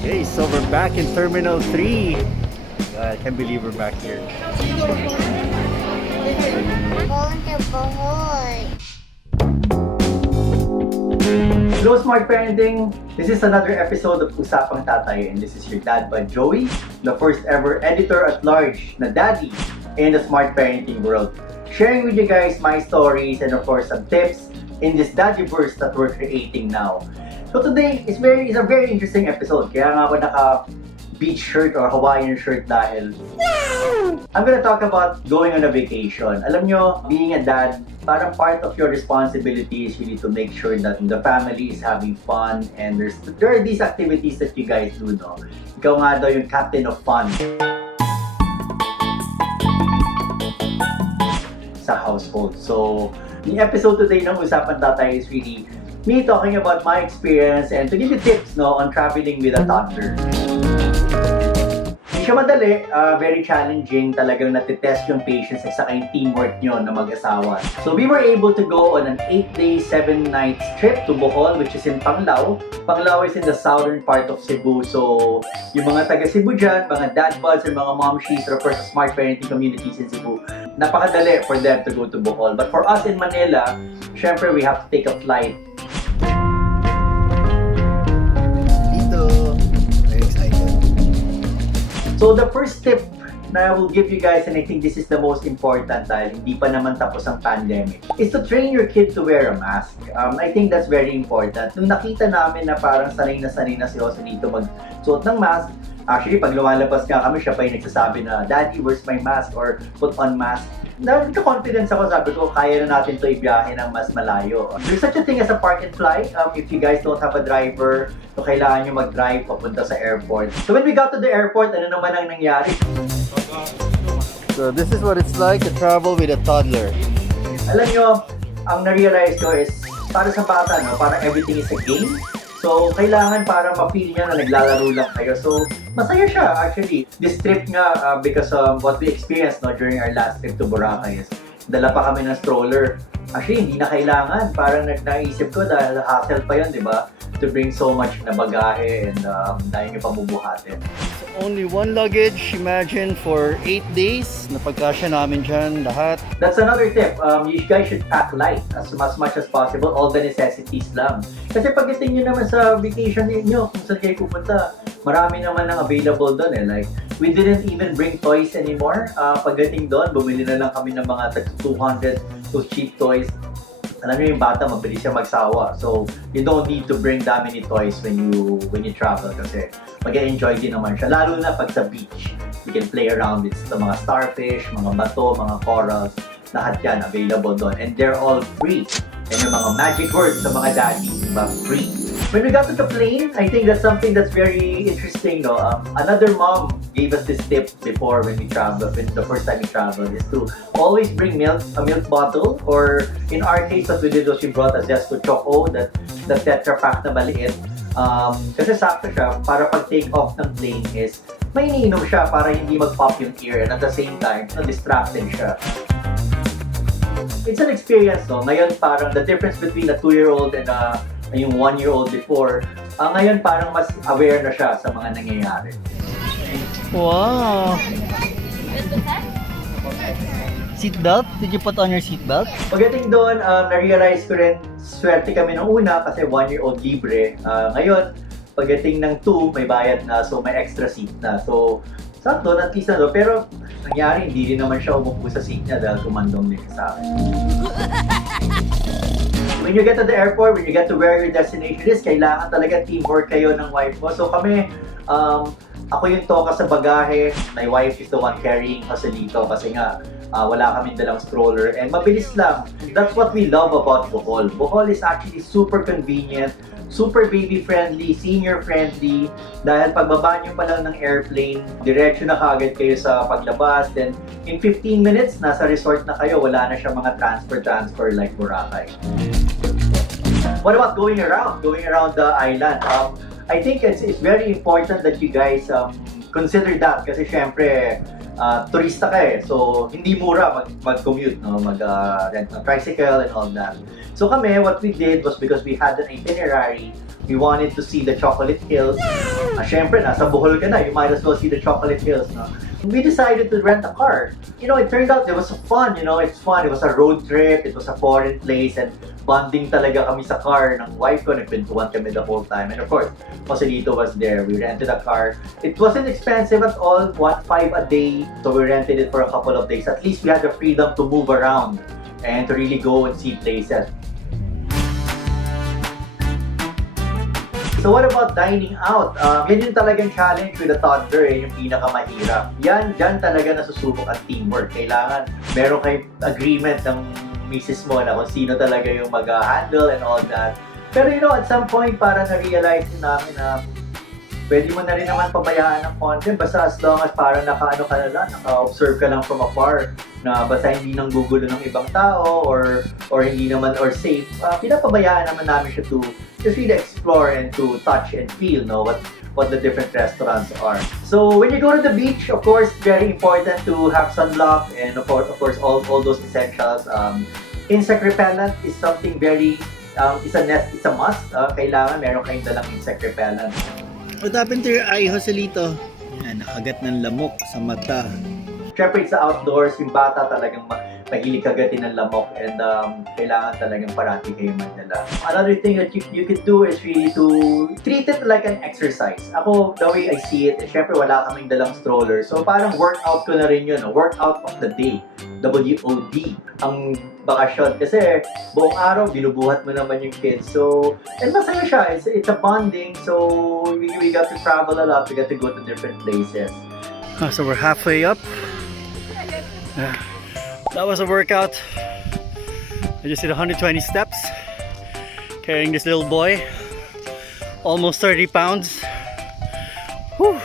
Okay, so we're back in Terminal 3. I can't believe we're back here. Going to Bohol. Hello, Smart Parenting! This is another episode of Usapang Tatay, and this is your dad by Joey, the first ever editor at large na daddy in the Smart Parenting world. Sharing with you guys my stories and of course some tips in this daddyverse that we're creating now. So today is a very interesting episode. Kaya nga ako naka-beach shirt or Hawaiian shirt dahil I'm gonna talk about going on a vacation. Alam nyo, being a dad, parang part of your responsibilities, you need to make sure that the family is having fun and there are these activities that you guys do, no? Ikaw nga daw yung captain of fun sa household. So, the episode today ng Usapang Tatay is really me talking about my experience and to give you tips, no, on traveling with a toddler. Hindi siya madali, very challenging, talagang natitest yung patience at saka yung teamwork nyo na mag-asawa. So we were able to go on an 8-day, 7-night trip to Bohol, which is in Panglao. Panglao is in the southern part of Cebu. So yung mga taga Cebu dyan, mga dad buds and mga momshies or for smart parenting communities in Cebu, napakadali for them to go to Bohol. But for us in Manila, syempre we have to take a flight. So the first tip na I will give you guys, and I think this is the most important dahil hindi pa naman tapos ang pandemic, is to train your kid to wear a mask. I think that's very important. Nung nakita namin na parang sanay na si Joselito magsuot ng mask, actually pag lumalabas nga kami, siya pa yung nagsasabi na, "Daddy, where's my mask?" or "Put on mask." Nagka-confidence ako, sabi ko, kaya na natin to ibiyahe ng mas malayo. There's such a thing as a park and fly. If you guys don't have a driver, so kailangan nyo mag-drive papunta sa airport. So when we got to the airport, ano naman ang nangyari? So this is what it's like to travel with a toddler. Alam nyo, ang na-realize ko is, para sa bata, no, parang everything is a game. So, kailangan para ma-feel niya na naglalaro lang kayo. So, masaya siya actually. This trip nga, because of what we experienced no, during our last trip to Boracay is, dala pa kami ng stroller. Actually, hindi na kailangan. Parang naisip ko dahil hassle pa yun, di ba? To bring so much na bagahe and dahil nyo pa bubuhatin. So only one luggage, imagine, for 8 days. Napagkasya namin dyan lahat. That's another tip. You guys should pack light as much as possible. All the necessities lang. Kasi pagdating nyo naman sa vacation niyo, kung saan kayo pupunta, marami naman ang available doon eh. Like, we didn't even bring toys anymore. Pagdating doon, bumili na lang kami ng mga 200 those cheap toys. Alam niyo yung bata, mabilis siya magsawa. So, you don't need to bring that many toys when you travel kasi mag-enjoy din naman siya. Lalo na pag sa beach, you can play around with the mga starfish, mga bato, mga corals. Lahat yan available doon. And they're all free. And yung mga magic words sa mga daddy, diba? Free. When we got to the plane, I think that's something that's very interesting. No? Another mom gave us this tip before when we traveled, the first time we traveled, is to always bring milk, a milk bottle, or in our case, what we did was we brought a Zesco Choco, the tetra pack na maliit. Kasi sakto siya, para pag take off ng plane is, may iniinom siya para hindi mag-pop yung ear and at the same time, distracting siya. It's an experience, no? Ngayon parang the difference between a 2-year-old and yung 1-year-old before, ngayon parang mas aware na siya sa mga nangyayari. Wow! Seatbelt? Did you put on your seatbelt? Pagdating doon, na-realize ko rin, swerte kami nung una kasi 1-year-old libre. Ngayon, pagdating ng 2, may bayad na, so may extra seat na. So, sakto, at least na doon. Pero, nangyari, hindi rin naman siya umupo sa seat niya dahil tumandong din sa akin. When you get to the airport, when you get to where your destination is, kailangan talaga teamwork kayo ng wife mo. So kami, ako yung toka sa bagahe. My wife is the one carrying Joselito kasi nga wala kaming dalang stroller. And mabilis lang. That's what we love about Bohol. Bohol is actually super convenient, super baby-friendly, senior-friendly. Dahil pagbaba nyo pa lang ng airplane, diretso na kaagad kayo sa paglabas. Then, in 15 minutes, nasa resort na kayo. Wala na siya mga transfer like Boracay. What about going around the island? I think it's very important that you guys consider that kasi syempre turista ka eh. So hindi mura mag-commute, no? Mag-rent ng tricycle and all that. So kami, what we did was because we had an itinerary, We wanted to see the chocolate hills. Syempre, nasa Bohol ka na, you might as well see the chocolate hills, no? We decided to rent a car. You know, it turned out it was fun, you know, it's fun. It was a road trip, it was a foreign place, and bonding talaga kami sa car ng wife ko. Nagpintuan kami the whole time. And of course, Joselito was there. We rented a car. It wasn't expensive at all, $5 a day. So we rented it for a couple of days. At least we had the freedom to move around and to really go and see places. So what about dining out? Yan yung talagang challenge with the toddler, yung pinakamahirap. Dyan talaga nasusubok ang teamwork. Kailangan meron kayong agreement ng misis mo na kung sino talaga yung mag-handle and all that. Pero you know, at some point, parang na-realize namin na pwede mo na rin naman pabayaan ng content basta as long as parang naka-observe ka lang from afar na basta hindi nang gugulo ng ibang tao or hindi naman or safe. Pinapabayaan naman namin siya to just really explore and to touch and feel, no, what the different restaurants are. So when you go to the beach, of course, very important to have sunblock and of course all those essentials. Insect repellent is something very it's a must. Kailangan meron kayong dalang insect repellent. What happened to your eye, Joselito? Yan, nakagat ng lamok sa mata. Siyempre, it's outdoors, yung bata talagang mahilig kagatin ng lamok and kailangan talagang parati kayo magdala. Another thing that you could do is really to treat it like an exercise. Ako, the way I see it, siyempre wala kaming dalang stroller. So parang workout ko na rin yun, workout of the day. WOD ang bakasyon kasi buong araw binubuhat mo naman yung kids. So, and masaya siya. It's a bonding. So, we got to travel a lot. We got to go to different places. So we're halfway up. That was a workout. I just did 120 steps carrying this little boy, almost 30 pounds. Whew.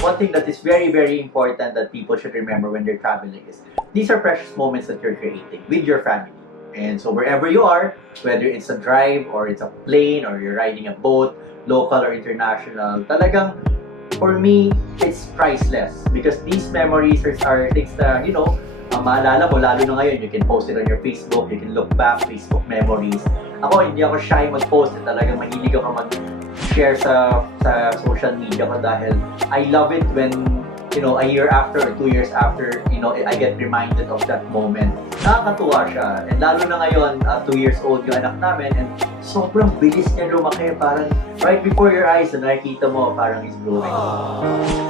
One thing that is very, very important that people should remember when they're traveling is these are precious moments that you're creating with your family. And so wherever you are, whether it's a drive or it's a plane or you're riding a boat, local or international, talagang for me, it's priceless because these memories are things that, you know, maalala mo, lalo na ngayon, you can post it on your Facebook, you can look back, Facebook memories. Ako, hindi ako shy mag-post, talagang mahilig ako mag-share sa social media ko dahil I love it when, you know, a year after or 2 years after, you know, I get reminded of that moment. Nakakatuwa siya. And lalo na ngayon, 2 years old yung anak namin and sobrang bilis niya lumaki. Parang right before your eyes, na nakikita mo, parang he's growing.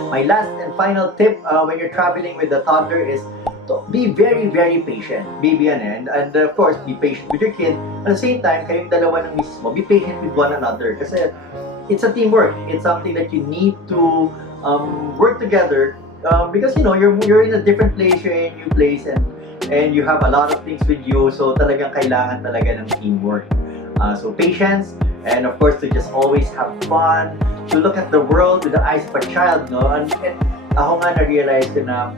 My last and final tip when you're traveling with a toddler is to be very, very patient. Baby yan and of course, be patient with your kid. At the same time, kayong dalawa ng misis mo, be patient with one another. Kasi it's a teamwork. It's something that you need to work together because you know you're in a different place, you're in a new place, and you have a lot of things with you. So talagang kailangan talaga ng teamwork. So patience, and of course to just always have fun, to look at the world with the eyes of a child, no? And ako nga na-realize ko na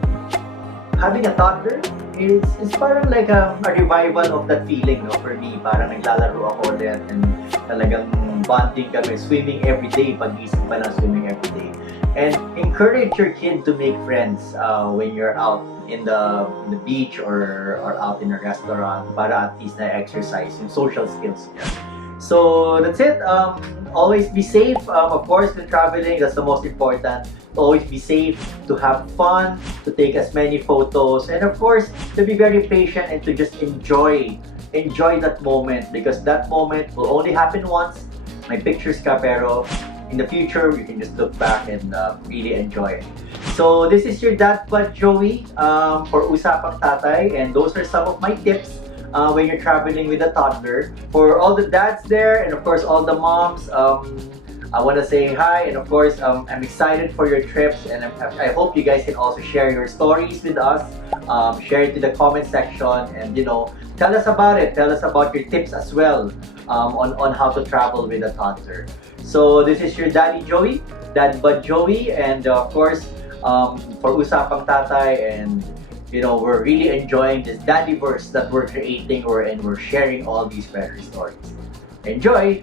having a toddler is parang like a revival of that feeling, no? For me, parang naglalaro ako ulit and talagang bonding kami, swimming every day, pag-isip pa lang swimming every day. And encourage your kid to make friends when you're out in the beach or out in a restaurant para at least na-exercise yung social skills niya. So that's it. Always be safe. Of course, when traveling, that's the most important. Always be safe, to have fun, to take as many photos, and of course, to be very patient and to just enjoy that moment because that moment will only happen once. May pictures ka pero in the future, you can just look back and really enjoy it. So this is your dad but Joey for Usapang Tatay, and those are some of my tips when you're traveling with a toddler. For all the dads there, and of course all the moms, I want to say hi, and of course I'm excited for your trips, and I hope you guys can also share your stories with us. Share it in the comment section, and you know, tell us about it. Tell us about your tips as well on how to travel with a toddler. So this is your daddy Joey, Dad Bud Joey, and of course for Usapang Tatay, and you know, we're really enjoying this daddyverse that we're creating, and we're sharing all these better stories. Enjoy!